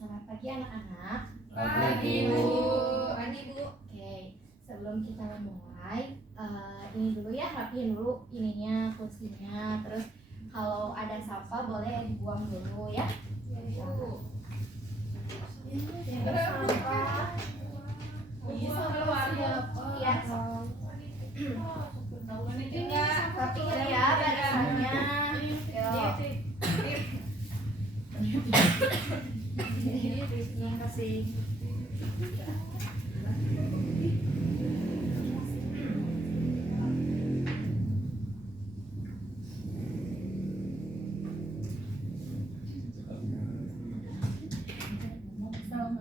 Selamat pagi anak-anak. Pagi Bu. Pagi Bu. Oke, sebelum kita memulai, ini dulu ya, rapiin dulu ininya, kursinya. Terus kalau ada sampah boleh dibuang dulu ya. Bu. Sampah. Bisa keluar Iya. Rapiin ya barisannya. Terima kasih.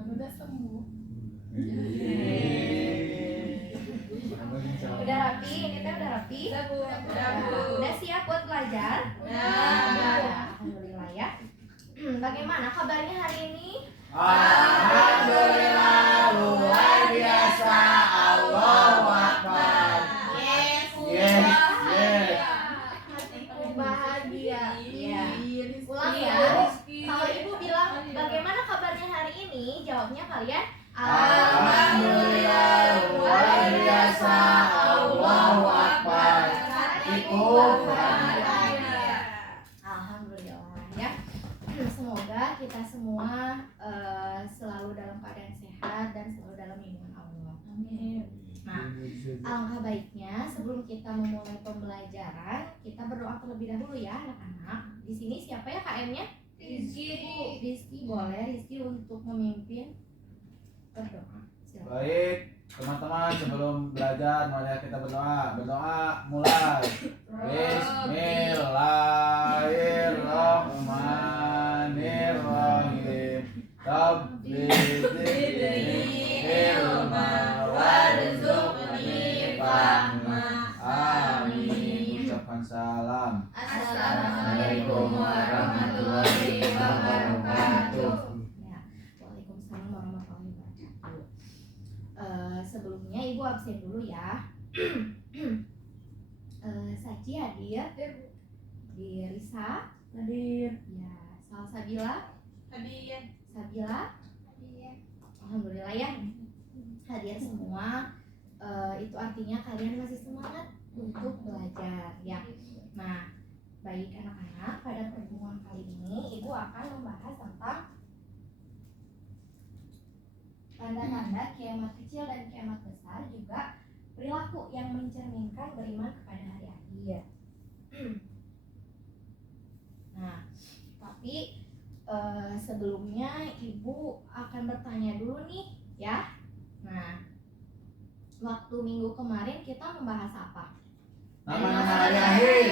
Udah sembuh. Udah rapi, ini teh udah rapi. Udah siap buat belajar? Alhamdulillah ya. Bagaimana kabarnya hari ini? Alhamdulillah luar biasa. Allahu Akbar. Yes. Hatiku bahagia. Iya. Ulang ya. Kalau ibu bilang bagaimana kabarnya hari ini, jawabnya kalian Alhamdulillah luar biasa. Allahu Akbar. Hatiku bahagia. Alhamdulillah ya. Semoga kita semua selalu dalam keadaan sehat dan selalu dalam lindungan Allah. Amin. Nah, alangkah baiknya sebelum kita memulai pembelajaran, kita berdoa terlebih dahulu ya anak-anak. Di sini siapa ya KM-nya? Rizky boleh Rizky untuk memimpin berdoa. Silakan. Baik, teman-teman, sebelum belajar mari kita berdoa. Berdoa mulai. Bismillahirrahmanirrahim. Rabbi zidni ilma warzuqni fahma. Amin. Ucapkan salam. Assalamualaikum warahmatullahi wabarakatuh. Ya, Waalaikumsalam warahmatullahi wabarakatuh. Sebelumnya ibu absen dulu ya. Saci hadir. Risa hadir. Ya, Salsabila Sabila. Alhamdulillah ya, hadir semua. Itu artinya kalian masih semangat untuk belajar ya. Nah, baik anak-anak, pada pertemuan kali ini ibu akan membahas tentang tanda-tanda kiamat kecil dan kiamat besar, juga perilaku yang mencerminkan beriman kepada hari akhir. Nah, tapi sebelumnya ibu akan bertanya dulu nih ya. Nah, waktu minggu kemarin kita membahas apa? Nama-nama hari akhir.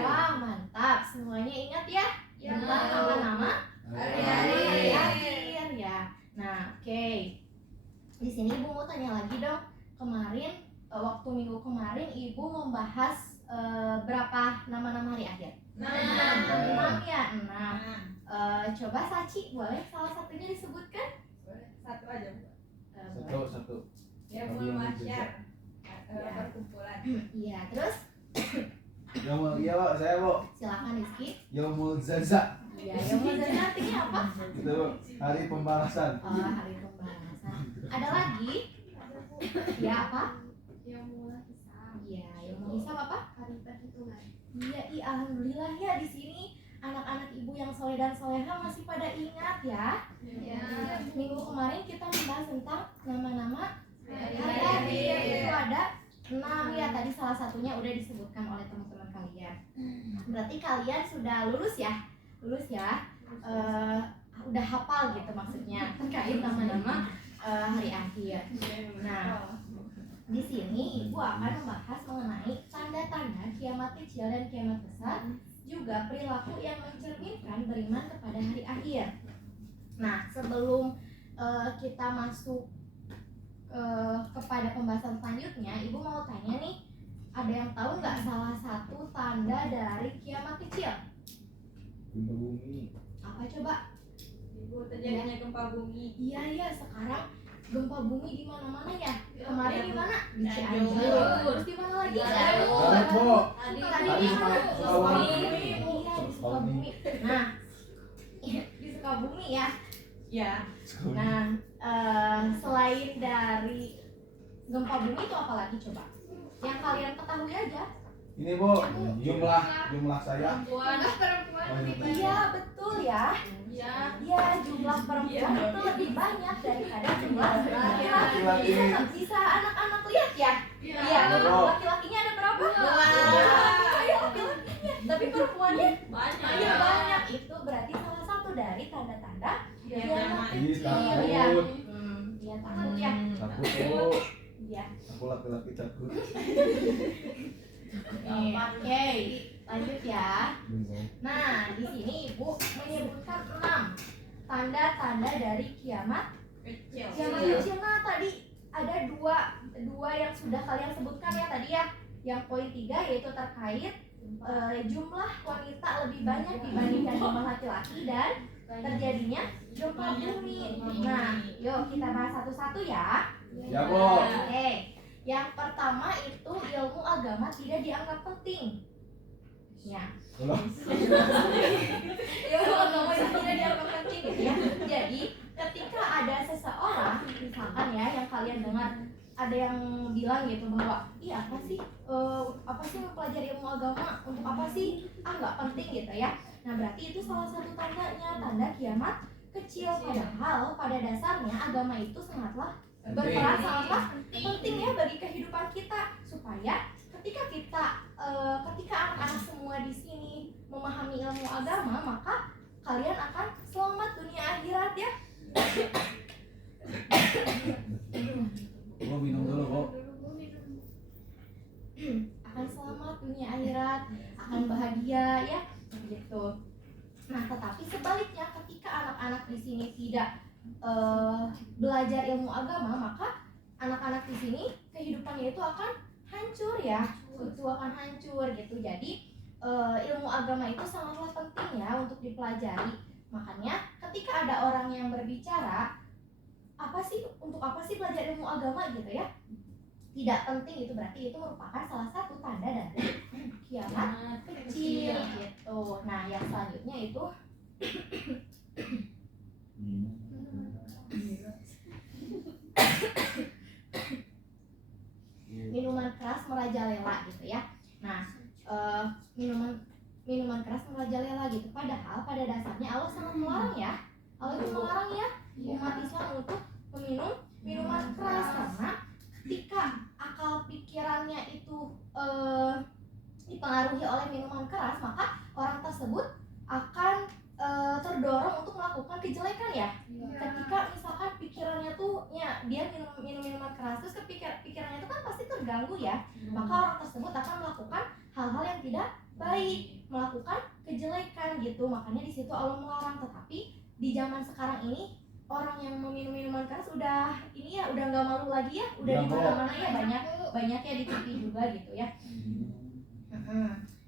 Wah, mantap. Semuanya ingat ya? Tentang nama-nama Hari hari akhir. akhir ya. Nah, oke. Di sini ibu mau tanya lagi dong. Kemarin waktu minggu kemarin ibu membahas berapa nama-nama hari akhir? 6 ya, 6. Coba Saci, boleh salah satunya disebutkan? Satu aja Bu. Boleh. Satu. Ya mulai masyar. Perkumpulan. Iya, terus Iya Pak, saya Bu. silakan Rizky. Yaumul Zaza. Iya, yang mau jadi artinya apa? Itu hari pembalasan. Oh, hari pembalasan. Ada lagi? Ya apa? Yang mulai hisab. Iya, yang mau hisab apa? Hari perhitungan. Iya, alhamdulillah ya, di sini anak-anak ibu yang soleh dan soleha masih pada ingat ya. Ya. Minggu kemarin kita membahas tentang nama-nama hari Hari akhir. akhir. Itu ada 6 ya, tadi salah satunya udah disebutkan oleh teman-teman kalian. Berarti kalian sudah lulus ya? Udah hafal gitu maksudnya terkait nama-nama hari akhir. Nah, di sini ibu akan membahas mengenai tanda-tanda kiamat kecil dan kiamat besar, juga perilaku yang mencerminkan beriman kepada hari akhir. Nah, sebelum kita masuk kepada pembahasan selanjutnya, ibu mau tanya nih, ada yang tahu nggak salah satu tanda dari kiamat kecil? Gempa bumi. Apa coba? Ibu terjadinya gempa bumi. Iya, sekarang gempa bumi di mana-mana ya. Kemarin di mana? Di Cianjur. Cianjur. Terus di mana lagi? Garut Bu. Tadi Tadi Sukabumi. Iya, di Sukabumi. Nah, di Sukabumi ya. Ya. Nah, selain dari gempa bumi itu apa lagi coba? Yang kalian ketahui aja. Ini Bu, jumlah saya. Jumlah perempuan Oh, lebih iya. banyak. Iya, betul ya. Iya. Iya, jumlah perempuan itu lebih banyak daripada jumlah laki-laki. Laki-laki. Bisa anak-anak lihat ya? Iya. Iya, Berapa? laki-lakinya ada berapa? Dua. Iya, kayak laki-lakinya. Tapi perempuannya Banyak. iya banyak. Itu berarti salah satu dari tanda-tanda kiamat Ih, kecil takut. ya. Iya takut ya. Takut Bu. Iya. Aku laki-laki takut. Nih, oke, lanjut ya. Nah, di sini Ibu menyebutkan 6 tanda-tanda dari kiamat Kecil. kecil. Nah, tadi ada dua yang sudah kalian sebutkan ya tadi ya. Yang poin 3 yaitu terkait jumlah wanita lebih banyak dibandingkan jumlah laki-laki dan terjadinya gempa bumi. Nah, yuk kita bahas satu-satu ya. Ya Bu. Oke. Yang pertama itu ilmu agama tidak dianggap penting. Ya. Belum. Ilmu agama itu tidak dianggap penting gitu ya. Jadi ketika ada seseorang misalkan ya yang kalian dengar ada yang bilang gitu bahwa iya apa sih mempelajari ilmu agama untuk apa sih nggak penting gitu ya. Nah berarti itu salah satu tandanya, tanda kiamat kecil. Padahal pada dasarnya agama itu sangatlah berperan sangatlah penting ya bagi kehidupan kita, supaya ketika anak-anak semua di sini memahami ilmu agama, maka kalian akan selamat dunia akhirat ya. Bu minum dulu Bu. Akan selamat dunia akhirat, akan bahagia ya gitu. Nah tetapi sebaliknya ketika anak-anak di sini tidak belajar ilmu agama, maka anak-anak di sini kehidupannya itu akan hancur ya, itu akan hancur gitu. Jadi ilmu agama itu sangatlah penting ya untuk dipelajari. Makanya ketika ada orang yang berbicara untuk apa sih belajar ilmu agama gitu ya, tidak penting, itu berarti itu merupakan salah satu tanda dari kiamat kecil gitu. Nah yang selanjutnya itu minuman keras merajalela gitu ya. Nah minuman keras merajalela gitu. Padahal pada dasarnya Allah sangat melarang ya. Allah itu melarang ya umat Islam untuk meminum minuman keras, karena ketika akal pikirannya itu dipengaruhi oleh minuman keras, maka orang tersebut akan terdorong untuk melakukan kejelekan ya. Ketika misalkan pikirannya tuh ya dia minum minuman keras, terus pikirannya itu kan pasti terganggu ya, maka orang tersebut akan melakukan hal-hal yang tidak baik, melakukan kejelekan gitu. Makanya di situ Allah melarang. Tetapi di zaman sekarang ini orang yang meminum minuman keras udah nggak malu lagi ya, udah di mana-mana ya, banyak ya di TV juga gitu ya.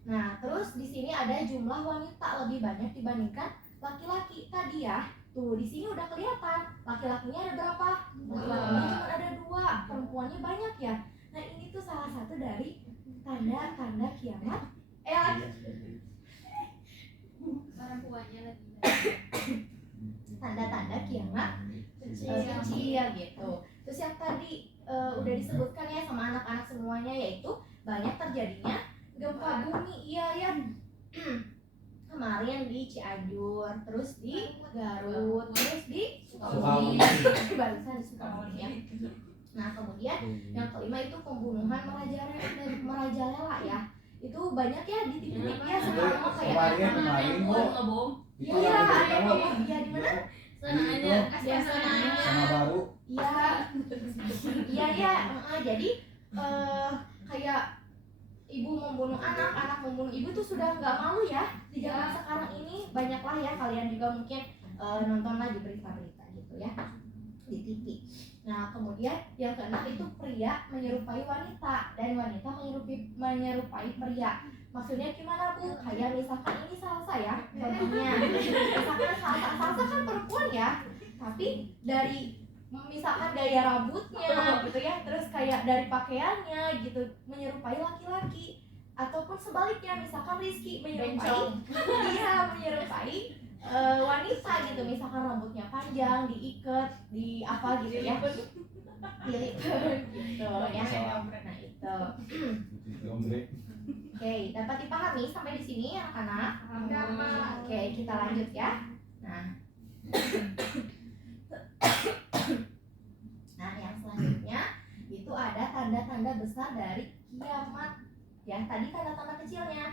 Nah terus di sini ada jumlah wanita lebih banyak dibandingkan laki-laki tadi ya. Tuh di sini udah kelihatan laki-lakinya ada berapa? Laki-lakinya cuma ada 2, perempuannya banyak ya. Nah ini tuh salah satu dari tanda-tanda kiamat. Perempuannya lebih banyak. Tanda-tanda kiamat kecil gitu. Terus yang tadi udah disebutkan ya sama anak-anak semuanya, yaitu banyak terjadinya gempa bumi. Iya ya. Kemarin di Cianjur, terus di Garut, terus di Sukabumi, barusan di Sukabumi ya. Nah kemudian yang kelima itu pembunuhan merajalela ya. Itu banyak ya di titik ya sekarang kayak Kemarin Bu. iya ada bom ya di mana? Sana aja. Sama baru. Iya jadi kayak ibu membunuh anak membunuh ibu tuh sudah nggak malu ya di zaman sekarang ini. Banyaklah ya, kalian juga mungkin nonton lagi berita-berita gitu ya di TV. Nah kemudian yang keenam itu pria menyerupai wanita dan wanita menyerupai pria. Maksudnya gimana Bu? Kayak misalkan ini salsa ya contohnya. Misalkan salsa kan perempuan ya, tapi dari misalkan gaya rambutnya gitu ya, terus kayak dari pakaiannya gitu menyerupai laki-laki, ataupun sebaliknya misalkan Rizky menyerupai wanita gitu, misalkan rambutnya panjang, diikat, di apa gitu ya, dilipat gitu ya. Nah itu. Oke, dapat dipahami sampai di sini anak-anak? Oke, kita lanjut ya. Nah, yang selanjutnya itu ada tanda-tanda besar dari kiamat. Ya, tadi tanda-tanda kecilnya.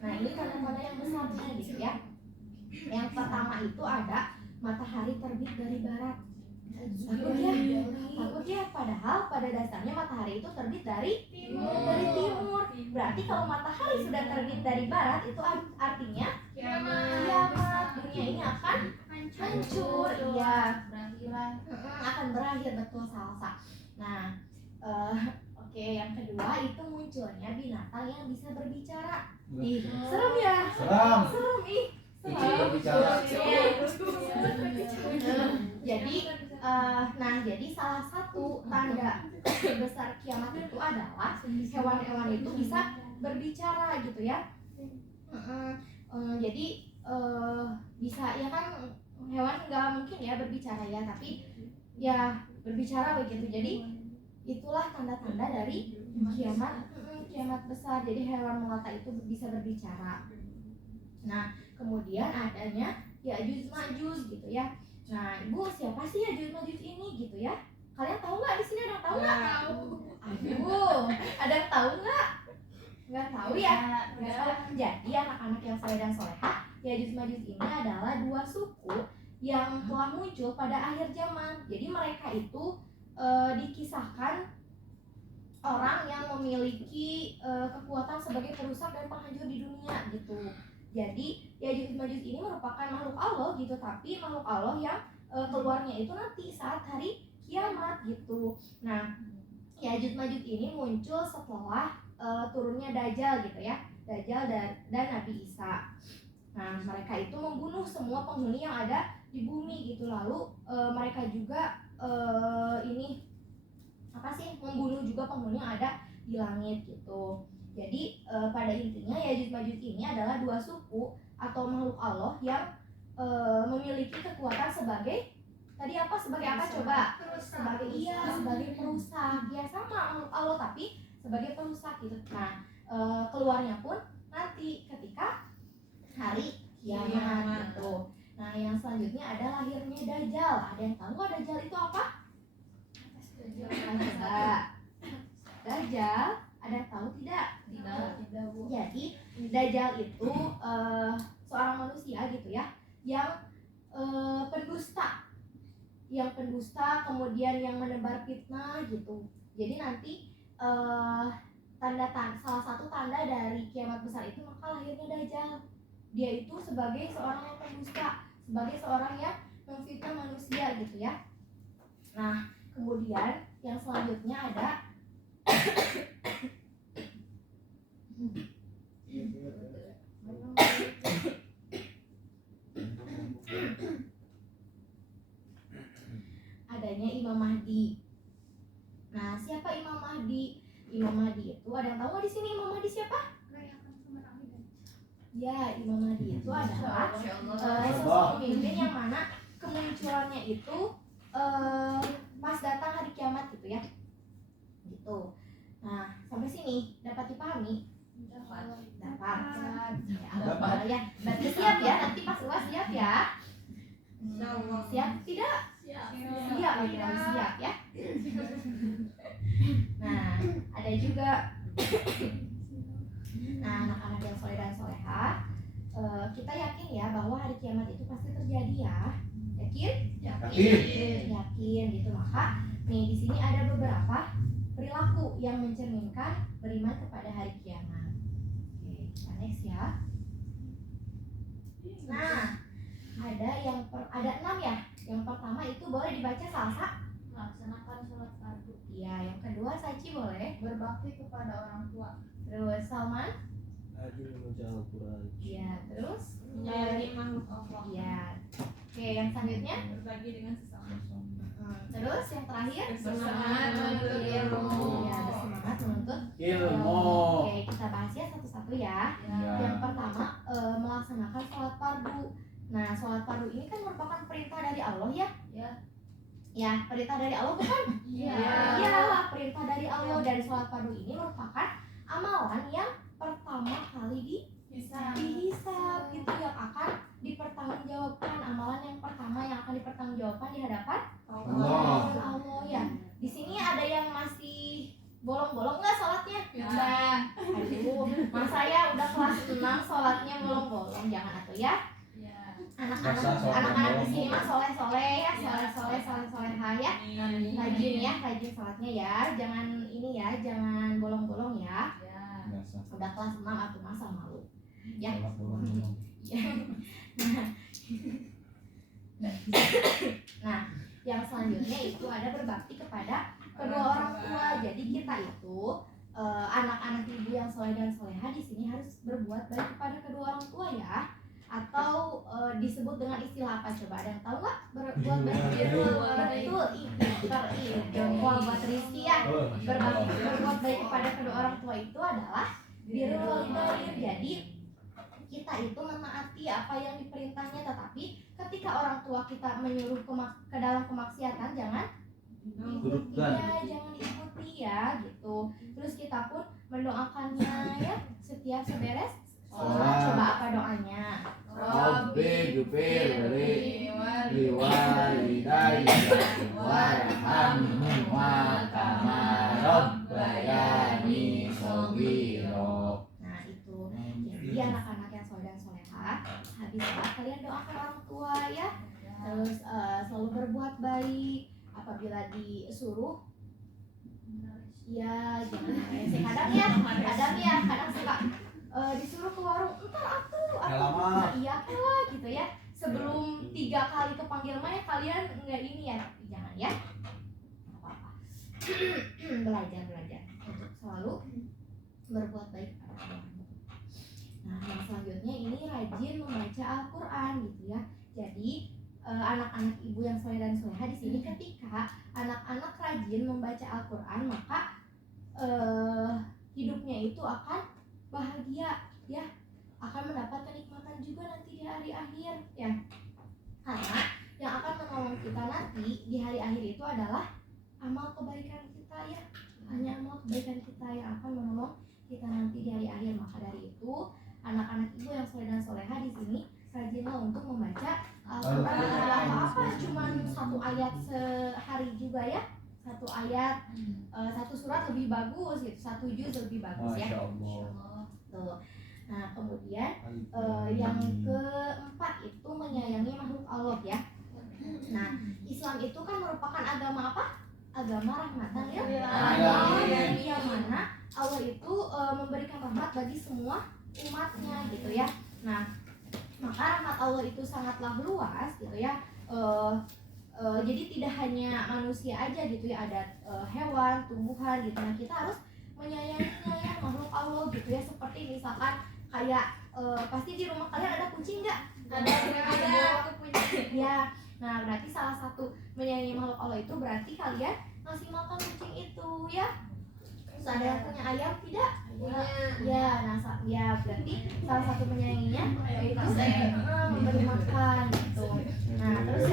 Nah, ini tanda-tanda yang besarnya gitu ya. Yang pertama itu ada matahari terbit dari barat. Takut ya, padahal pada dasarnya matahari itu terbit dari timur. Berarti kalau matahari sudah terbit dari barat itu artinya kiamat. Dunia ini akan hancur. Iya, akan berakhir, betul Salsa. Nah, oke, yang kedua itu munculnya binatang yang bisa berbicara. Ih, serem ya? Seram. Serem ih. Kucing berbicara. Jadi salah satu tanda besar kiamat itu adalah hewan-hewan itu bisa berbicara gitu ya. Jadi bisa ya kan, hewan nggak mungkin ya berbicara ya, tapi ya berbicara begitu. Jadi itulah tanda-tanda dari kiamat besar. Jadi hewan melata itu bisa berbicara. Nah, kemudian adanya Ya'juj Ma'juj gitu ya. Nah, Ibu, siapa sih Ya'juj Ma'juj ini gitu ya? Kalian tahu nggak? Di sini ada yang tahu nggak? Aduh, ada yang tahu nggak? Nggak tahu ya? Nggak tahu. Jadi anak-anak yang soleh dan solehah, Ya'juj Ma'juj ini adalah dua suku yang telah muncul pada akhir zaman. Jadi mereka itu dikisahkan orang yang memiliki kekuatan sebagai perusak dan penghancur di dunia gitu. Jadi Ya'juj Ma'juj ini merupakan makhluk Allah gitu, tapi makhluk Allah yang keluarnya itu nanti saat hari kiamat gitu. Nah, Ya'juj Ma'juj ini muncul setelah turunnya Dajjal gitu ya, Dajjal dan Nabi Isa. Nah, mereka itu membunuh semua penghuni yang ada di bumi gitu. Lalu mereka juga membunuh juga penghuni yang ada di langit gitu. Jadi pada intinya Ya'juj Ma'juj ini adalah dua suku atau makhluk Allah yang memiliki kekuatan sebagai sebagai apa coba? Sebagai perusak. Ya sama makhluk Allah tapi sebagai perusak gitu. Nah, keluarnya pun nanti ketika hari kiamat gitu. Nah, yang selanjutnya ada lahirnya Dajjal. Ada yang tahu nggak Dajjal itu apa? Dajjal, ada yang tahu tidak? Tidak. Jadi Dajjal itu seorang manusia gitu ya, yang pendusta, kemudian yang menebar fitnah gitu. Jadi nanti salah satu tanda dari kiamat besar itu maka lahirnya Dajjal. Dia itu sebagai seorang yang pendusta, sebagai seorang yang memfitnah manusia gitu ya. Nah, kemudian yang selanjutnya ada adanya Imam Mahdi. Nah, siapa Imam Mahdi? Imam Mahdi itu ada yang tahu nggak di sini Imam Mahdi siapa? Ya, Imam Mahdi itu adalah sosok pemimpin yang mana kemunculannya itu pas datang hari kiamat gitu ya. Gitu. Nah, sampai sini dapat dipahami? Dapat. Ya, berarti siap ya, nanti pas UAS siap ya. Siap tidak? Siap ya. Nah, ada juga anak-anak yang soleh dan solehah, kita yakin ya bahwa hari kiamat itu pasti terjadi ya. Yakin gitu. Maka nih di sini ada beberapa perilaku yang mencerminkan beriman kepada hari kiamat. Oke, kita next ya. Nah, ada 6 ya. Yang pertama itu boleh dibaca Salsa. Melaksanakan sholat fardu. Iya, yang kedua Saci boleh. Berbakti kepada orang tua. Terus Salman. Rajin membaca Al-Quran. Iya, terus Menyayangi makhluk Allah. iya. Oke, yang selanjutnya. Berbagi dengan sesama. Terus yang terakhir Bersemangat menuntut ilmu. Iya, bersemangat menuntut Ilmu. Oke, kita bahas ya satu-satu ya. Ya. Yang pertama melaksanakan sholat fardu. Nah, sholat fardu ini kan merupakan Ya, perintah dari Allah bukan? Iya. Iya, perintah dari Allah. Dan sholat fardu ini merupakan amalan yang pertama kali dihisab gitu, yang akan dipertanggungjawabkan, amalan yang pertama yang akan dipertanggungjawabkan di hadapan Allah. Allah ya. Di sini ada yang masih bolong-bolong nggak sholatnya? Enggak. Aduh, masa ya udah kelas 6 sholatnya bolong-bolong, jangan atuh ya. Iya. Anak-anak di sini mah soleh-soleh ya, soleh-soleha ya. Rajin ya, rajin sholatnya ya. Jangan ini ya, jangan bolong-bolong ya. Iya. Biasa. Udah kelas 6 aku masa malu. Ya. Sholat bolong-bolong. Nah, yang selanjutnya itu ada berbakti kepada kedua orang tua. Jadi kita itu anak-anak ibu yang soleh dan soleha di sini harus berbuat baik kepada kedua orang tua ya. Atau disebut dengan istilah apa coba? Ada yang tahu nggak? Berbuat baik itu jempol buat Rizky ya. Berbuat baik kepada kedua orang tua itu adalah birrul walidain. Jadi kita itu mentaati apa yang diperintahnya, tetapi ketika orang tua kita menyuruh ke dalam kemaksiatan jangan Turutkan. jangan diikuti ya gitu. Terus kita pun mendoakannya ya setiap seberes sholat. Coba apa doanya? Rabbi ghfir li walidayya warhamhuma kama rabbayani shaghira. Nah itu, jadi anak-anak yang soleh dan soleha, habis sholat kalian doakan orang tua ya. Terus selalu berbuat baik. Apabila disuruh ya jangan rese. Kadang suka disuruh ke warung, entar atuh Alamak. iya lah gitu ya. Sebelum 3 kali kepanggil mah ya kalian nggak ini ya, jangan ya. Nggak apa-apa. belajar untuk selalu berbuat baik kepada orang tua. Nah yang selanjutnya ini rajin membaca Al-Quran gitu ya. Jadi anak-anak ibu yang soleh dan soleha di sini ketika anak-anak rajin membaca Al-Quran maka hidupnya itu akan bahagia ya, akan mendapat kenikmatan juga nanti di hari akhir ya. Karena yang akan menolong kita nanti di hari akhir itu adalah amal kebaikan kita ya. Hanya amal kebaikan kita yang akan menolong kita nanti di hari akhir. Maka dari itu anak-anak ibu yang soleh dan soleha di sini rajinlah untuk membaca Al-Quran. Tidak apa-apa, cuma 1 ayat sehari juga ya. 1 ayat, 1 surat lebih bagus gitu, 1 juz lebih bagus ya. Masya Allah. Tuh. Nah kemudian yang keempat itu menyayangi makhluk Allah ya. Nah Islam itu kan merupakan agama apa? Agama rahmatan lil alamin, yang mana Allah itu memberikan rahmat bagi semua umatnya gitu ya. Nah maka rahmat Allah itu sangatlah luas gitu ya. Jadi tidak hanya manusia aja gitu ya, ada hewan, tumbuhan gitu. Nah kita harus menyayanginya ya, makhluk Allah gitu ya. Seperti misalkan kayak pasti di rumah kalian ada kucing nggak? Ada aku punya. Ya. Nah berarti salah satu menyayangi makhluk Allah itu berarti kalian ngasih makan kucing itu ya. Terus ada yang punya ayam tidak? Ya, nah ya berarti salah satu menyayanginya yaitu memberi makan gitu. Nah terus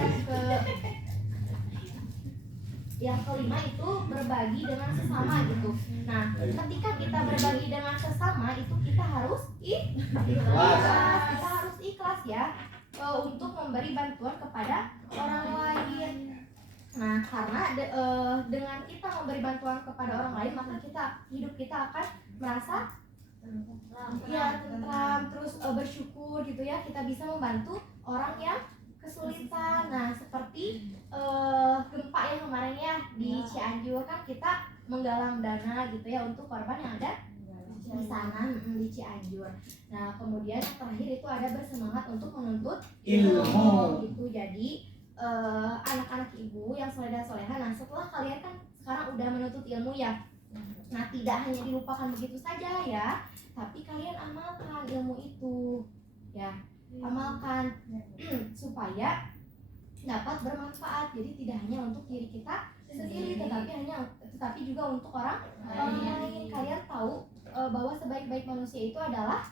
yang kelima itu berbagi dengan sesama gitu. Nah ketika kita berbagi dengan sesama itu kita harus ikhlas, kita harus ikhlas ya untuk memberi bantuan kepada orang lain. Nah karena dengan kita memberi bantuan kepada orang lain maka hidup kita akan merasa ya tentram, terus bersyukur gitu ya. Kita bisa membantu orang yang kesulitan. Nah seperti gempa yang kemarin ya di Cianjur kan kita menggalang dana gitu ya untuk korban yang ada di sana di Cianjur. Nah kemudian yang terakhir itu ada bersemangat untuk menuntut ilmu gitu. Jadi anak-anak ibu yang soleh dan soleha, nah setelah kalian kan sekarang udah menuntut ilmu ya, nah tidak hanya dilupakan begitu saja ya, tapi kalian amalkan ilmu itu ya, amalkan supaya dapat bermanfaat. Jadi tidak hanya untuk diri kita sendiri tetapi juga untuk orang lain. Kalian tahu bahwa sebaik-baik manusia itu adalah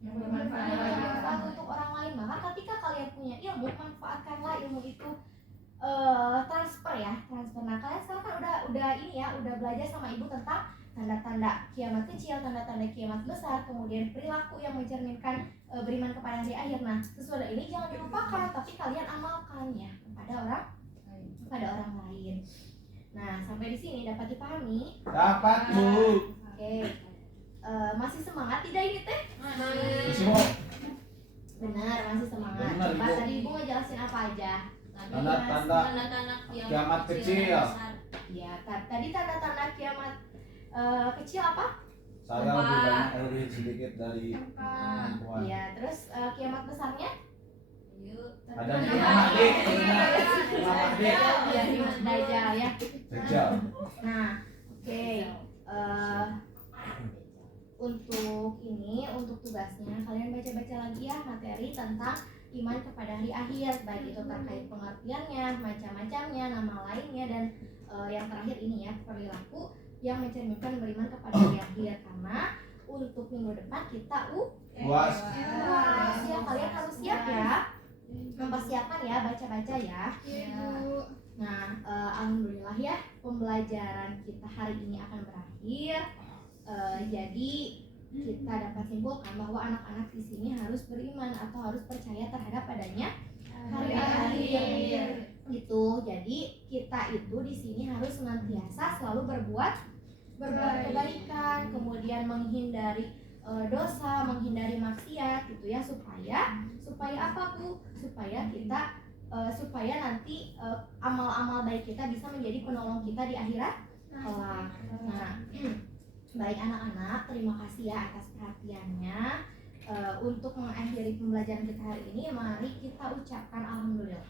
yang bermanfaat untuk orang lain. Maka ketika kalian punya ilmu, manfaatkanlah ilmu itu transfer ya, transfer. Nah kalian sekarang kan udah ini ya, udah belajar sama ibu tentang tanda-tanda kiamat kecil, tanda-tanda kiamat besar, kemudian perilaku yang mencerminkan beriman kepada hari akhir. Nah sesudah ini jangan dilupakan, tapi kalian amalkan ya kepada orang lain. Nah sampai di sini dapat dipahami? Dapat Bu. Oke. Masih semangat tidak ini teh? Masih mau. Benar, masih semangat. Benar, Coba Ibu. tadi ibu ngejelasin apa aja? Tanda-tanda kiamat kecil. Ya, tadi tanda-tanda kiamat kecil apa? Saya lebih sedikit dari perempuan. Iya, terus kiamat besarnya? Ada Imam Mahdi. Ya, Dajjal ya. Dajjal. Nah, oke. Untuk tugasnya kalian baca-baca lagi ya materi tentang iman kepada hari akhir, baik itu terkait pengertiannya, macam-macamnya, nama lainnya, dan yang terakhir ini ya, perilaku yang mencerminkan beriman kepada hari akhir. Karena untuk minggu depan kita UAS. ya, kalian harus siap ya, mempersiapkan ya, baca-baca ya. Nah, alhamdulillah ya, pembelajaran kita hari ini akan berakhir. Jadi kita dapat simpulkan bahwa anak-anak di sini harus beriman atau harus percaya terhadap adanya hari akhir. Gitu. Jadi kita itu di sini harus senantiasa selalu berbuat kebaikan, kemudian menghindari dosa, menghindari maksiat gitu ya, supaya apa Bu? Supaya kita supaya nanti amal-amal baik kita bisa menjadi penolong kita di akhirat kelak. Nah, baik anak-anak, terima kasih ya atas perhatiannya. Untuk mengakhiri pembelajaran kita hari ini, mari kita ucapkan alhamdulillah.